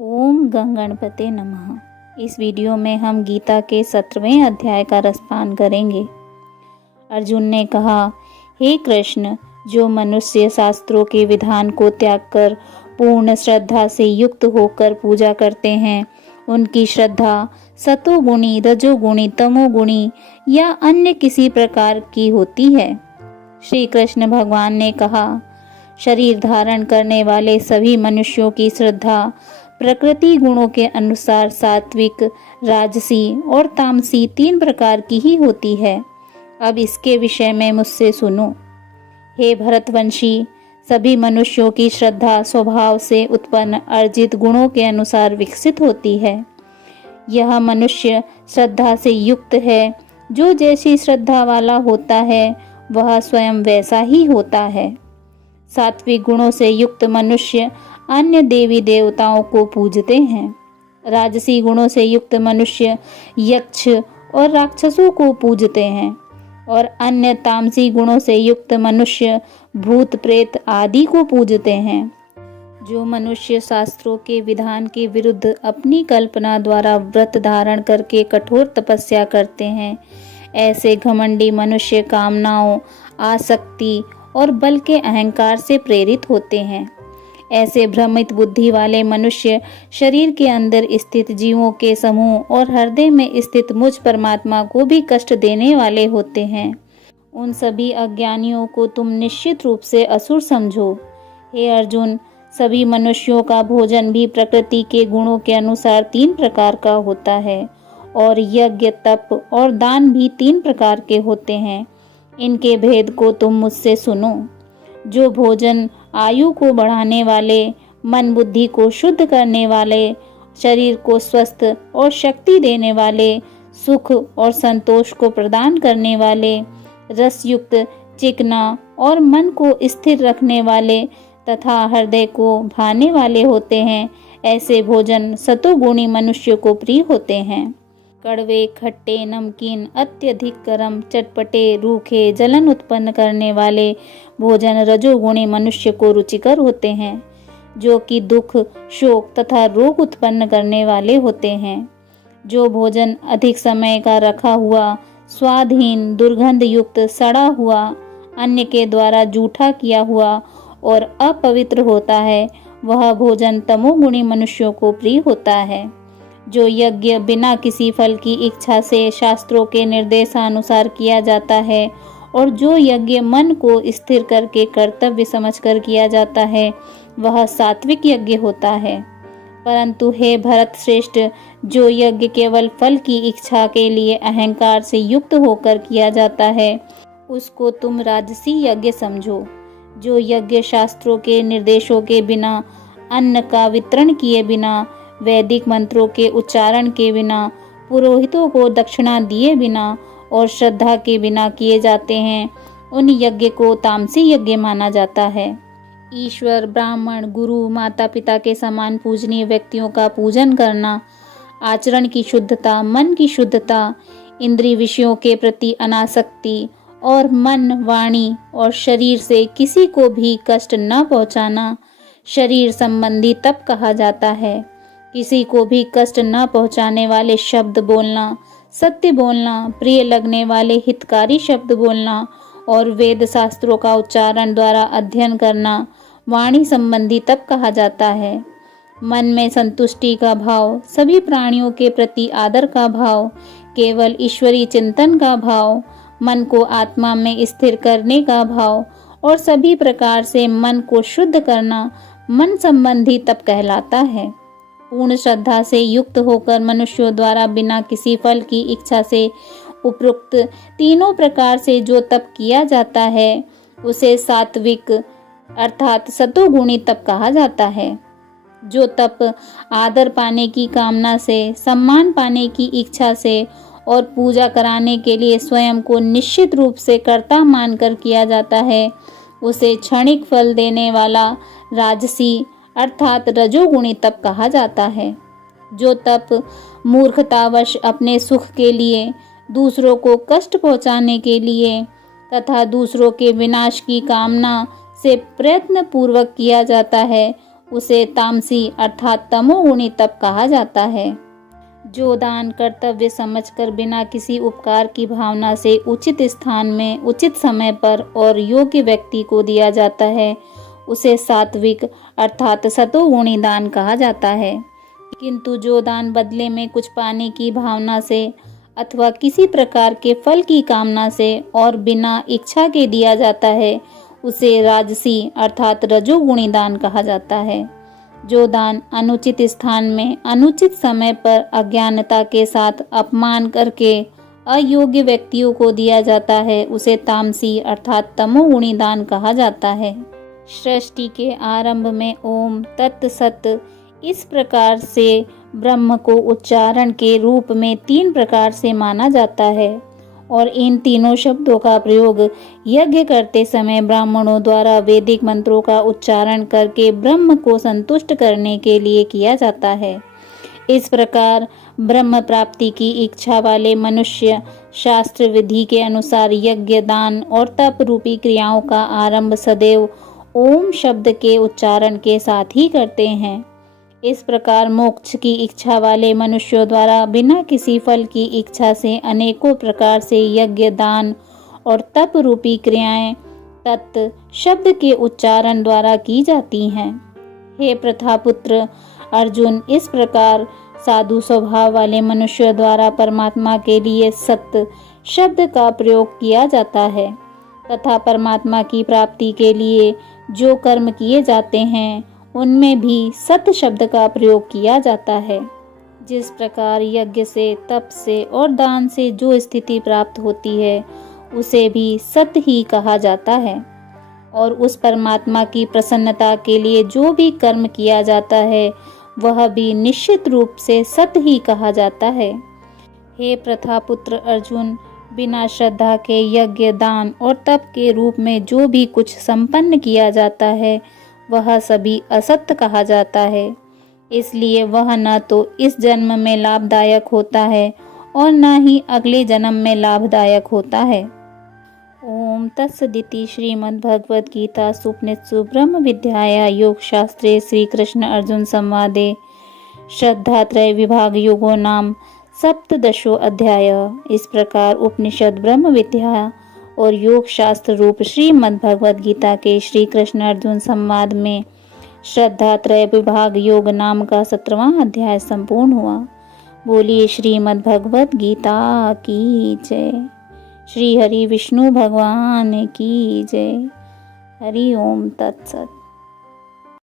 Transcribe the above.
ओम गणपते नमः। इस वीडियो में हम गीता के 17वें अध्याय का रसपान करेंगे। अर्जुन ने कहा, हे कृष्ण, जो मनुष्य शास्त्रों के विधान को त्याग कर पूर्ण श्रद्धा से युक्त होकर पूजा करते हैं, उनकी श्रद्धा सतोगुणी, रजोगुणी, तमोगुणी या अन्य किसी प्रकार की होती है। श्री कृष्ण भगवान ने कहा, शरीर धारण करने वाले सभी मनुष्यों की श्रद्धा प्रकृति गुणों के अनुसार सात्विक, राजसी और तामसी 3 प्रकार की ही होती है। अब इसके विषय में मुझसे सुनो। हे भरतवंशी, सभी मनुष्यों की श्रद्धा स्वभाव से उत्पन्न अर्जित गुणों के अनुसार विकसित होती है। यह मनुष्य श्रद्धा से युक्त है। जो जैसी श्रद्धा वाला होता है वह स्वयं वैसा ही होता है। सात्विक गुणों से युक्त मनुष्य अन्य देवी देवताओं को पूजते हैं। राजसी गुणों से युक्त मनुष्य यक्ष और राक्षसों को पूजते हैं और अन्य तामसी गुणों से युक्त मनुष्य भूत प्रेत आदि को पूजते हैं। जो मनुष्य शास्त्रों के विधान के विरुद्ध अपनी कल्पना द्वारा व्रत धारण करके कठोर तपस्या करते हैं, ऐसे घमंडी मनुष्य कामनाओं, आसक्ति और बल के अहंकार से प्रेरित होते हैं। ऐसे भ्रमित बुद्धि वाले मनुष्य शरीर के अंदर स्थित जीवों के समूह और हृदय में स्थित मुझ परमात्मा को भी कष्ट देने वाले होते हैं। उन सभी अज्ञानियों को तुम निश्चित रूप से असुर समझो। हे अर्जुन, सभी मनुष्यों का भोजन भी प्रकृति के गुणों के अनुसार 3 प्रकार का होता है और यज्ञ, तप और दान भी 3 प्रकार के होते हैं। इनके भेद को तुम मुझसे सुनो। जो भोजन आयु को बढ़ाने वाले, मन बुद्धि को शुद्ध करने वाले, शरीर को स्वस्थ और शक्ति देने वाले, सुख और संतोष को प्रदान करने वाले, रसयुक्त, चिकना और मन को स्थिर रखने वाले तथा हृदय को भाने वाले होते हैं, ऐसे भोजन सतोगुणी मनुष्य को प्रिय होते हैं। कड़वे, खट्टे, नमकीन, अत्यधिक गर्म, चटपटे, रूखे, जलन उत्पन्न करने वाले भोजन रजोगुणी मनुष्य को रुचिकर होते हैं, जो कि दुख, शोक तथा रोग उत्पन्न करने वाले होते हैं। जो भोजन अधिक समय का रखा हुआ, स्वादहीन, दुर्गंध युक्त, सड़ा हुआ, अन्य के द्वारा जूठा किया हुआ और अपवित्र होता है, वह भोजन तमोगुणी मनुष्यों को प्रिय होता है। जो यज्ञ बिना किसी फल की इच्छा से शास्त्रों के निर्देशानुसार किया जाता है और जो यज्ञ मन को स्थिर करके कर्तव्य समझकर किया जाता है, वह सात्विक यज्ञ होता है। परंतु हे भरत श्रेष्ठ, जो यज्ञ केवल फल की इच्छा के लिए अहंकार से युक्त होकर किया जाता है, उसको तुम राजसी यज्ञ समझो। जो यज्ञ शास्त्रों के निर्देशों के बिना, अन्न का वितरण किए बिना, वैदिक मंत्रों के उच्चारण के बिना, पुरोहितों को दक्षिणा दिए बिना और श्रद्धा के बिना किए जाते हैं, उन यज्ञ को तामसी यज्ञ माना जाता है। ईश्वर, ब्राह्मण, गुरु, माता पिता के समान पूजनीय व्यक्तियों का पूजन करना, आचरण की शुद्धता, मन की शुद्धता, इंद्रिय विषयों के प्रति अनासक्ति और मन, वाणी और शरीर से किसी को भी कष्ट न पहुंचाना शरीर संबंधी तप कहा जाता है। किसी को भी कष्ट न पहुंचाने वाले शब्द बोलना, सत्य बोलना, प्रिय लगने वाले हितकारी शब्द बोलना और वेद शास्त्रों का उच्चारण द्वारा अध्ययन करना वाणी संबंधी तप कहा जाता है। मन में संतुष्टि का भाव, सभी प्राणियों के प्रति आदर का भाव, केवल ईश्वरीय चिंतन का भाव, मन को आत्मा में स्थिर करने का भाव और सभी प्रकार से मन को शुद्ध करना मन संबंधी तप कहलाता है। पूर्ण श्रद्धा से युक्त होकर मनुष्यों द्वारा बिना किसी फल की इच्छा से उपरोक्त 3 प्रकार से जो तप किया जाता है, उसे सात्विक अर्थात सतोगुणी तप कहा जाता है। जो तप आदर पाने की कामना से, सम्मान पाने की इच्छा से और पूजा कराने के लिए स्वयं को निश्चित रूप से कर्ता मानकर किया जाता है, उसे क्षणिक फल देने वाला राजसी अर्थात रजोगुणी तप कहा जाता है। जो तप मूर्खतावश अपने सुख के लिए, दूसरों को कष्ट पहुंचाने के लिए तथा दूसरों के विनाश की कामना से प्रयत्न पूर्वक किया जाता है, उसे तामसी अर्थात तमोगुणी तप कहा जाता है। जो दान कर्तव्य समझकर बिना किसी उपकार की भावना से उचित स्थान में उचित समय पर और योग्य व्यक्ति को दिया जाता है उसे सात्विक अर्थात सतोगुणी दान कहा जाता है। किंतु जो दान बदले में कुछ पाने की भावना से अथवा किसी प्रकार के फल की कामना से और बिना इच्छा के दिया जाता है उसे राजसी अर्थात रजोगुणी दान कहा जाता है। जो दान अनुचित स्थान में अनुचित समय पर अज्ञानता के साथ अपमान करके अयोग्य व्यक्तियों को दिया जाता है उसे तामसी अर्थात तमोगुणी दान कहा जाता है। सृष्टि के आरंभ में ओम तत् सत इस प्रकार से ब्रह्म को उच्चारण के रूप में 3 प्रकार से माना जाता है और इन तीनों शब्दों का प्रयोग यज्ञ करते समय ब्राह्मणों द्वारा वैदिक मंत्रों का उच्चारण करके ब्रह्म को संतुष्ट करने के लिए किया जाता है। इस प्रकार ब्रह्म प्राप्ति की इच्छा वाले मनुष्य शास्त्र विधि के अनुसार यज्ञ दान और तप रूपी क्रियाओं का आरंभ सदैव ओम शब्द के उच्चारण के साथ ही करते हैं। इस प्रकार मोक्ष की इच्छा वाले मनुष्यों द्वारा बिना किसी फल की इच्छा से अनेकों प्रकार से यज्ञ दान और तप रूपी क्रियाएं तत् शब्द के उच्चारण द्वारा की जाती हैं। हे प्रथापुत्र अर्जुन, इस प्रकार साधु स्वभाव वाले मनुष्यों द्वारा परमात्मा के लिए सत्य शब्द का प्रयोग किया जाता है तथा परमात्मा की प्राप्ति के लिए जो कर्म किए जाते हैं उनमें भी सत्य शब्द का प्रयोग किया जाता है। जिस प्रकार यज्ञ से तप से और दान से जो स्थिति प्राप्त होती है उसे भी सत्य ही कहा जाता है और उस परमात्मा की प्रसन्नता के लिए जो भी कर्म किया जाता है वह भी निश्चित रूप से सत्य ही कहा जाता है। हे प्रथापुत्र अर्जुन, बिना श्रद्धा के यज्ञ दान और तप के रूप में जो भी कुछ संपन्न किया जाता है वह सभी असत्य कहा जाता है। इसलिए वह न तो इस जन्म में लाभदायक होता है और न ही अगले जन्म में लाभदायक होता है। ओम तत्सदिति श्रीमद्भगवद गीता सुपनिषत्सु ब्रह्म विद्याया योग शास्त्रे श्री कृष्ण अर्जुन संवादे श्रद्धात्रय विभाग योगो नाम सप्तदशो अध्याय। इस प्रकार उपनिषद ब्रह्म विद्या और योग शास्त्र रूप श्रीमद् भगवद गीता के श्री कृष्ण अर्जुन संवाद में श्रद्धात्रय विभाग योग नाम का 17वां अध्याय संपूर्ण हुआ। बोलिए श्रीमद् भगवद गीता की जय। श्री हरि विष्णु भगवान की जय। हरि ओम तत्सत।